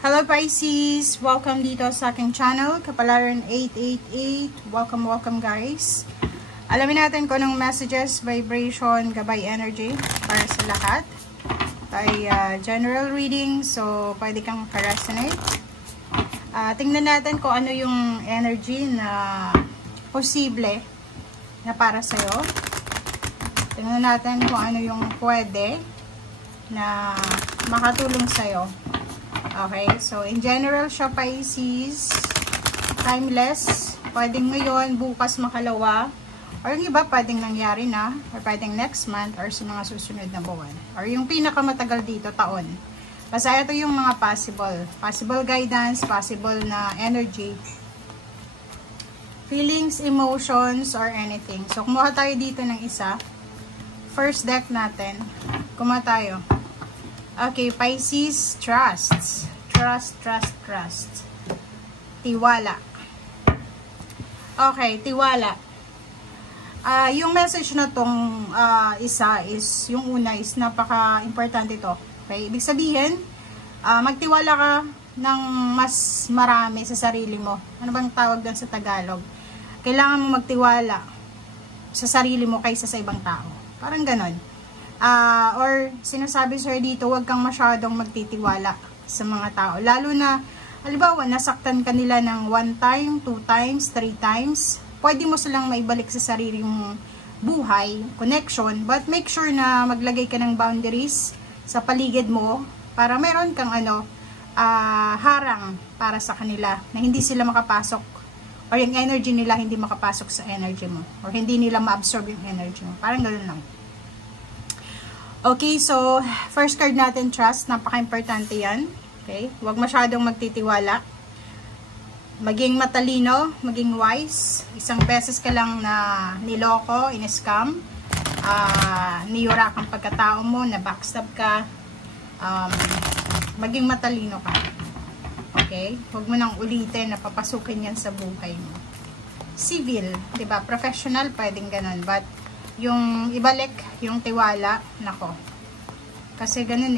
Hello Pisces! Welcome dito sa aking channel, Kapalaran 888. Welcome guys. Alamin natin kung anong messages, vibration, gabay energy para sa lahat. Ay general reading, so pwede kang ka-resonate. Tingnan natin kung ano yung energy na posible na para sa'yo. Tingnan natin kung ano yung pwede na makatulong sa'yo. Okay, so in general siya Pisces, timeless, pwedeng ngayon, bukas, makalawa, or yung iba pwedeng nangyari na, or pwedeng next month, or sa mga susunod na buwan, or yung pinakamatagal dito, taon. Basta ito yung mga possible guidance, possible na energy, feelings, emotions, or anything. So kumuha tayo dito ng isa. First deck natin, kumuha tayo. Okay, Pisces, trust. Tiwala. Okay, tiwala. Yung message na tong isa is, yung una is napaka-importante ito. Okay, ibig sabihin, magtiwala ka ng mas marami sa sarili mo. Ano bang tawag doon sa Tagalog? Kailangan mo magtiwala sa sarili mo kaysa sa ibang tao. Parang ganon. Or sinasabi sir dito, huwag kang masyadong magtitiwala sa mga tao. Lalo na, halimbawa, nasaktan ka nila ng 1 time, 2 times, 3 times. Pwede mo silang maibalik sa sarili mong buhay, connection, but make sure na maglagay ka ng boundaries sa paligid mo para meron kang harang para sa kanila na hindi sila makapasok or yung energy nila hindi makapasok sa energy mo or hindi nila ma-absorb yung energy mo. Parang ganoon lang. Okay, so, first card natin, trust. Napaka-importante yan. Okay? Huwag masyadong magtitiwala. Maging matalino, maging wise. Isang beses ka lang na niloko, in-scam. Niyurak ang pagkatao mo, na-backstab ka. Maging matalino ka. Okay? Huwag mo nang ulitin na papasukin yan sa buhay mo. Civil, diba? Professional, pwedeng ganun. But, yung ibalik, yung tiwala, nako. Kasi ganun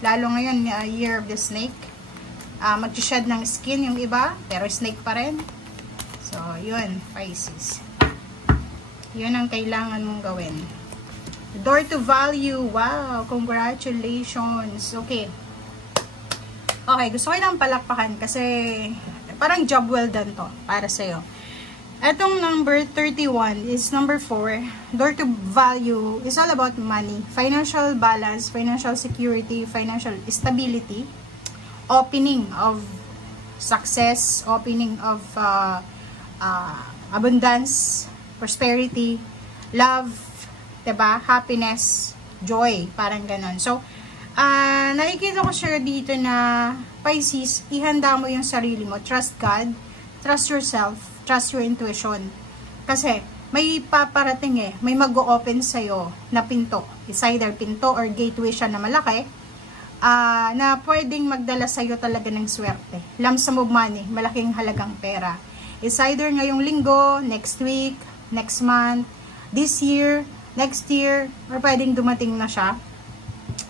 lalo ngayon, year of the snake. Mag-shed ng skin yung iba, pero snake pa rin. So, yun, Pisces. Yun ang kailangan mong gawin. Door to value, wow, congratulations. Okay. Okay, gusto ko lang palakpakan kasi parang job well done to, para sa'yo. Etong number 31 is number 4. Door to value is all about money, financial balance, financial security, financial stability, opening of success, opening of abundance, prosperity, love, diba? Happiness, joy, parang ganon. So, nakikita ko siya dito na Pisces, ihanda mo yung sarili mo. Trust God, trust yourself, trust your intuition. Kasi, may paparating may mag-o-open sa'yo na pinto. It's either pinto or gateway siya na malaki, na pwedeng magdala sa'yo talaga ng swerte. Lump sum of money, malaking halagang pera. It's either ngayong linggo, next week, next month, this year, next year, or pwedeng dumating na siya.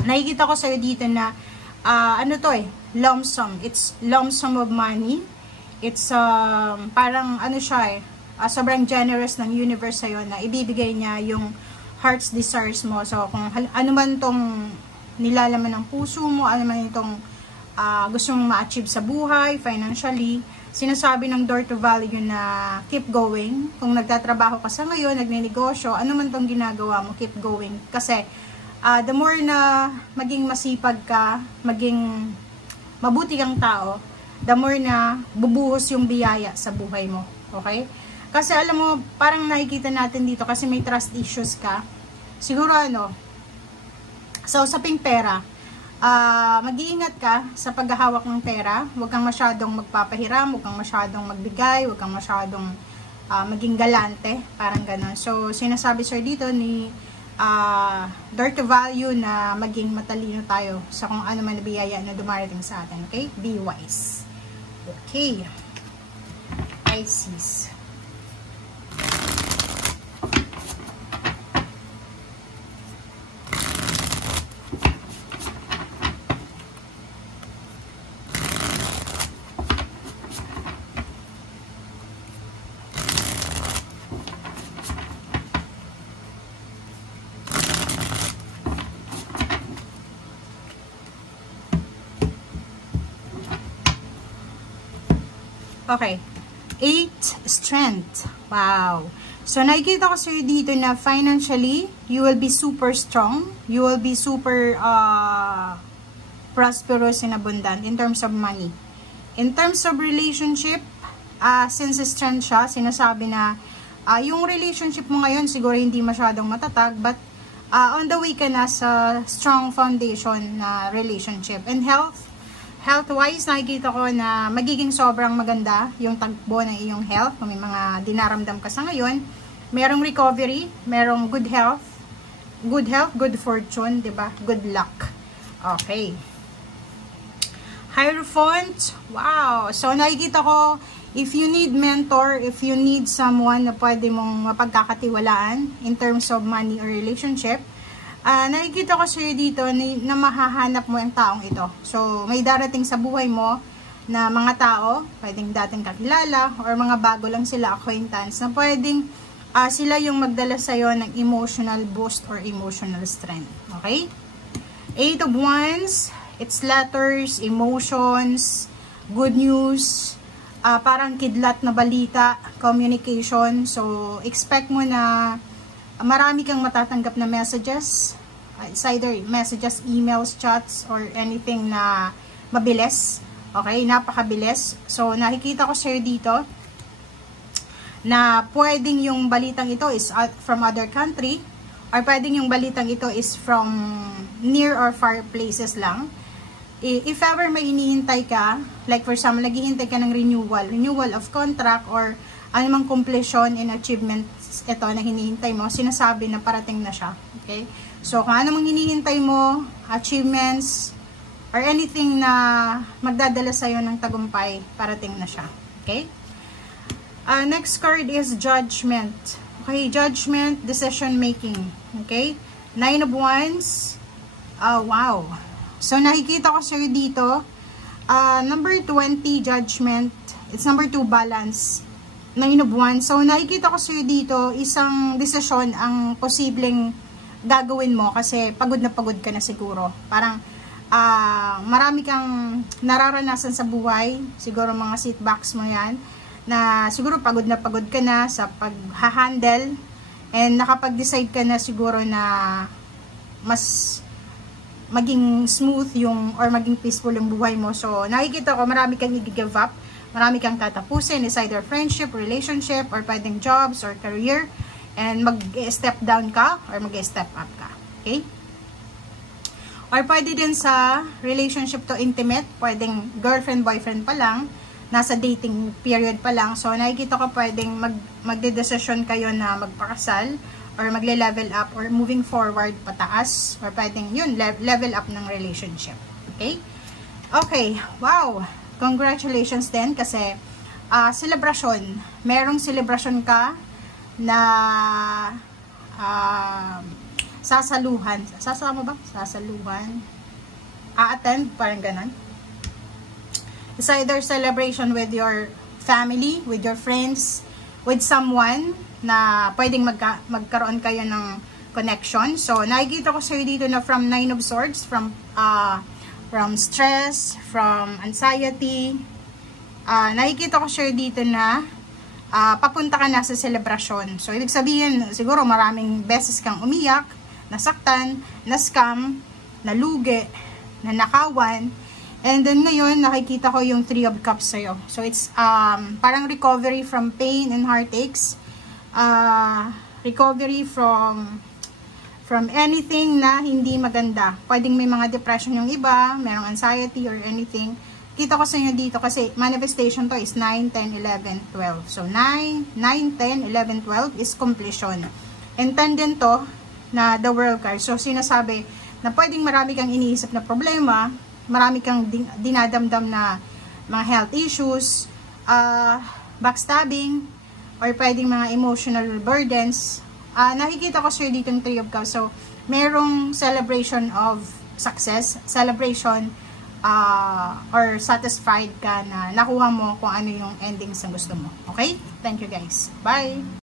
Nakikita ko sa'yo dito na, lump sum. It's lump sum of money. It's parang siya sobrang generous ng universe sa'yo na ibibigay niya yung heart's desires mo. So kung ano man tong nilalaman ng puso mo, ano man itong gusto mong ma-achieve sa buhay, financially, sinasabi ng door to value na keep going. Kung nagtatrabaho ka sa ngayon, nagnenegosyo, ano man tong ginagawa mo, keep going. Kasi the more na maging masipag ka, maging mabuti kang tao, the more na bubuhos yung biyaya sa buhay mo. Okay? Kasi alam mo, parang nakikita natin dito kasi may trust issues ka. Siguro sa usaping pera, mag-iingat ka sa paghahawak ng pera. Huwag kang masyadong magpapahiram, huwag kang masyadong magbigay, huwag kang masyadong maging galante. Parang ganon. So, sinasabi sir dito ni door to value na maging matalino tayo sa kung ano man na biyaya na dumarating sa atin. Okay? Be wise. Okay. Pisces. Okay. 8, strength. Wow. So, nakikita ko sa'yo dito na financially, you will be super strong. You will be super prosperous and abundant in terms of money. In terms of relationship, since strength siya, sinasabi na yung relationship mo ngayon siguro hindi masyadong matatag, but on the way ka na sa strong foundation na relationship. And health-wise, nakikita ko na magiging sobrang maganda yung tagbo ng iyong health. Kung may mga dinaramdam ka sa ngayon, merong recovery, merong good health, good fortune, diba? Good luck. Okay. Hierophant, wow. So, nakikita ko, if you need mentor, if you need someone na pwede mong mapagkakatiwalaan in terms of money or relationship, nakikita ko sa'yo dito na mahahanap mo ang taong ito. So, may darating sa buhay mo na mga tao, pwedeng dating kakilala, or mga bago lang sila acquaintance, na pwedeng sila yung magdala sa'yo ng emotional boost or emotional strength. Okay? 8 of Wands, it's letters, emotions, good news, parang kidlat na balita, communication. So, expect mo na marami kang matatanggap na messages. It's either messages, emails, chats, or anything na mabilis. Okay, napakabilis. So, nakikita ko sa'yo dito na pwedeng yung balitang ito is from other country, or pwedeng yung balitang ito is from near or far places lang. If ever may hinihintay ka, like for example, naghihintay ka ng renewal of contract, or anumang completion and achievements ito na hinihintay mo, sinasabi na parating na siya. Okay? So, kung anumang hinihintay mo, achievements, or anything na magdadala sa'yo ng tagumpay, parating na siya. Okay? Next card is Judgment. Okay, Judgment, decision making. Okay? 9 of Wands. Wow. So, nakikita ko sa'yo dito, number 20, Judgment. It's number 2, Balance. 9 of Wands. So, nakikita ko sa'yo dito, isang desisyon ang posibleng gagawin mo kasi pagod na pagod ka na siguro. Parang, marami kang nararanasan sa buhay. Siguro mga setbacks mo yan. Na siguro pagod na pagod ka na sa pag-handle. And nakapag-decide ka na siguro na mas maging smooth yung, or maging peaceful yung buhay mo. So, nakikita ko, marami kang i-give up. Marami kang tatapusin, is either friendship, relationship, or pwedeng jobs, or career, and mag-step down ka, or mag-step up ka. Okay? Or pwede din sa relationship to intimate, pwedeng girlfriend, boyfriend pa lang, nasa dating period pa lang. So, nakikita ko pwedeng magde-decision kayo na magpakasal, or magle-level up, or moving forward pataas, or pwedeng yun, level up ng relationship. Okay? Okay, wow! Congratulations din kasi celebration. Merong celebration ka na sasaluhan. Sasama ba? Sasaluhan. A-attend, parang ganon. It's either celebration with your family, with your friends, with someone na pwedeng magkaroon kayo ng connection. So, nakikita ko sa'yo dito na from 9 of Swords, from stress, from anxiety. Nakikita ko sure dito na papunta ka na sa celebration. So, ibig sabihin, siguro maraming beses kang umiyak, nasaktan, na-scam, nalugi, nanakawan. And then ngayon, nakikita ko yung 3 of Cups sa'yo. So, it's parang recovery from pain and heartaches. Recovery from anything na hindi maganda. Pwedeng may mga depression yung iba, merong anxiety or anything. Kita ko sa inyo dito kasi manifestation to is 9, 10, 11, 12. So 9, 10, 11, 12 is completion. And 10 din to na the World card. So sinasabi na pwedeng marami kang iniisip na problema, marami kang dinadamdam na mga health issues, backstabbing, or pwedeng mga emotional burdens. Nakikita ko sa'yo dito yung 3 of Cups. So, merong celebration of success, celebration or satisfied ka na nakuha mo kung ano yung endings na gusto mo. Okay? Thank you guys. Bye!